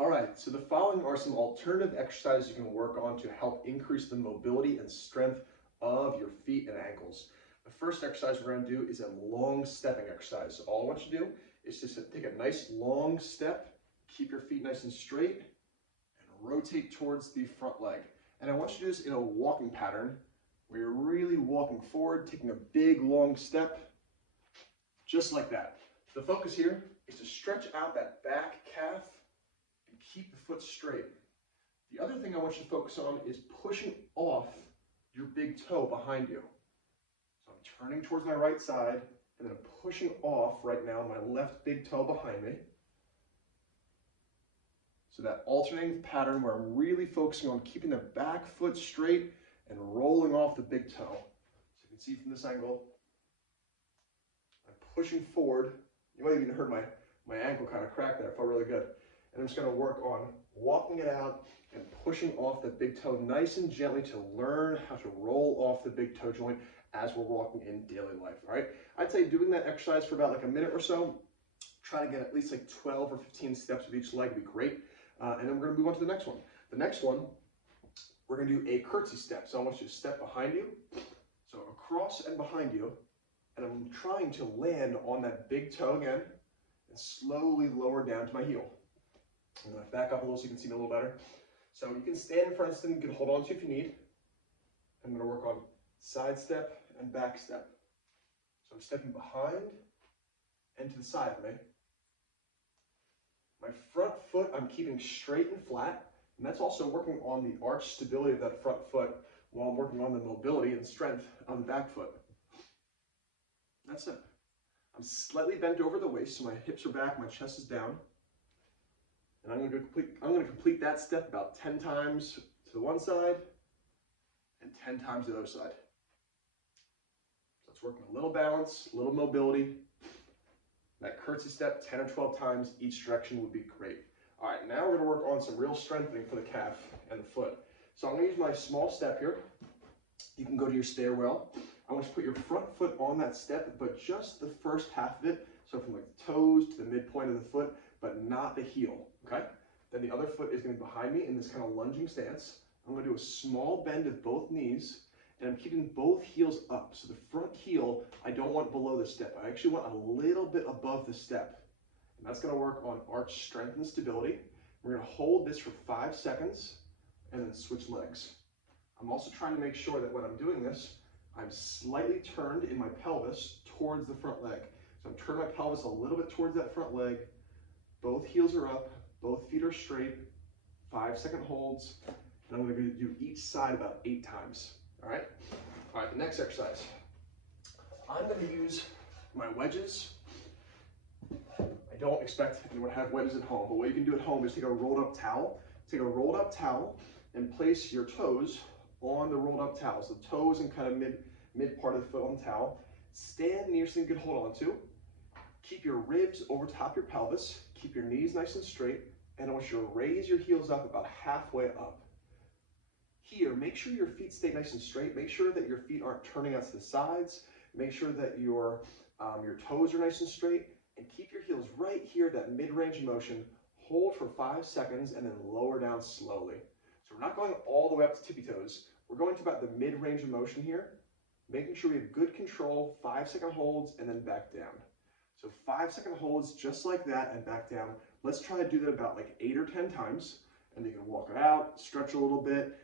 All right, so the following are some alternative exercises you can work on to help increase the mobility and strength of your feet and ankles. The first exercise we're going to do is a long stepping exercise. So all I want you to do is just take a nice long step, keep your feet nice and straight, and rotate towards the front leg. And I want you to do this in a walking pattern where you're really walking forward, taking a big long step, just like that. The focus here is to stretch out that back calf and keep the foot straight. The other thing I want you to focus on is pushing off your big toe behind you. So I'm turning towards my right side and then I'm pushing off right now my left big toe behind me. So that alternating pattern where I'm really focusing on keeping the back foot straight and rolling off the big toe. So you can see from this angle, I'm pushing forward. You might have even heard my ankle kind of crack there. It felt really good. And I'm just going to work on walking it out and pushing off the big toe nice and gently to learn how to roll off the big toe joint as we're walking in daily life. All right. I'd say doing that exercise for about like a minute or so. Try to get at least like 12 or 15 steps with each leg would be great. And then we're going to move on to the next one. The next one, we're going to do a curtsy step. So I want you to step behind you. So across and behind you. And I'm trying to land on that big toe again and slowly lower down to my heel. I'm going to back up a little so you can see me a little better. So you can stand in front of something you can hold on to if you need. I'm going to work on side step and back step. So I'm stepping behind and to the side of me. My front foot I'm keeping straight and flat, and that's also working on the arch stability of that front foot while I'm working on the mobility and strength on the back foot. That's it. I'm slightly bent over the waist, so my hips are back, my chest is down. And I'm going to complete that step about 10 times to the one side and 10 times to the other side. So it's working a little balance, a little mobility. That curtsy step 10 or 12 times each direction would be great. All right, now we're going to work on some real strengthening for the calf and the foot. So I'm going to use my small step here. You can go to your stairwell. I want you to put your front foot on that step, but just the first half of it. So from like the toes to the midpoint of the foot, but not the heel, okay? Then the other foot is going to be behind me in this kind of lunging stance. I'm going to do a small bend of both knees, and I'm keeping both heels up. So the front heel, I don't want below the step. I actually want a little bit above the step. And that's going to work on arch strength and stability. We're going to hold this for 5 seconds and then switch legs. I'm also trying to make sure that when I'm doing this, I'm slightly turned in my pelvis towards the front leg. So I'm turning my pelvis a little bit towards that front leg. Both heels are up, both feet are straight, 5-second holds, and I'm going to do each side about 8 times. All right? All right, the next exercise. I'm going to use my wedges. I don't expect anyone to have wedges at home, but what you can do at home is take a rolled up towel. Take a rolled up towel and place your toes on the rolled up towel. So the toes and kind of mid part of the foot on the towel. Stand near something you can hold on to. Keep your ribs over top your pelvis. Keep your knees nice and straight. And I want you to raise your heels up about halfway up. Here, make sure your feet stay nice and straight. Make sure that your feet aren't turning out to the sides. Make sure that your toes are nice and straight. And keep your heels right here, that mid-range motion. Hold for 5 seconds and then lower down slowly. So we're not going all the way up to tippy toes. We're going to about the mid-range of motion here, making sure we have good control, 5-second holds, and then back down. So 5-second holds just like that and back down. Let's try to do that about like 8 or 10 times. And you can walk it out, stretch a little bit,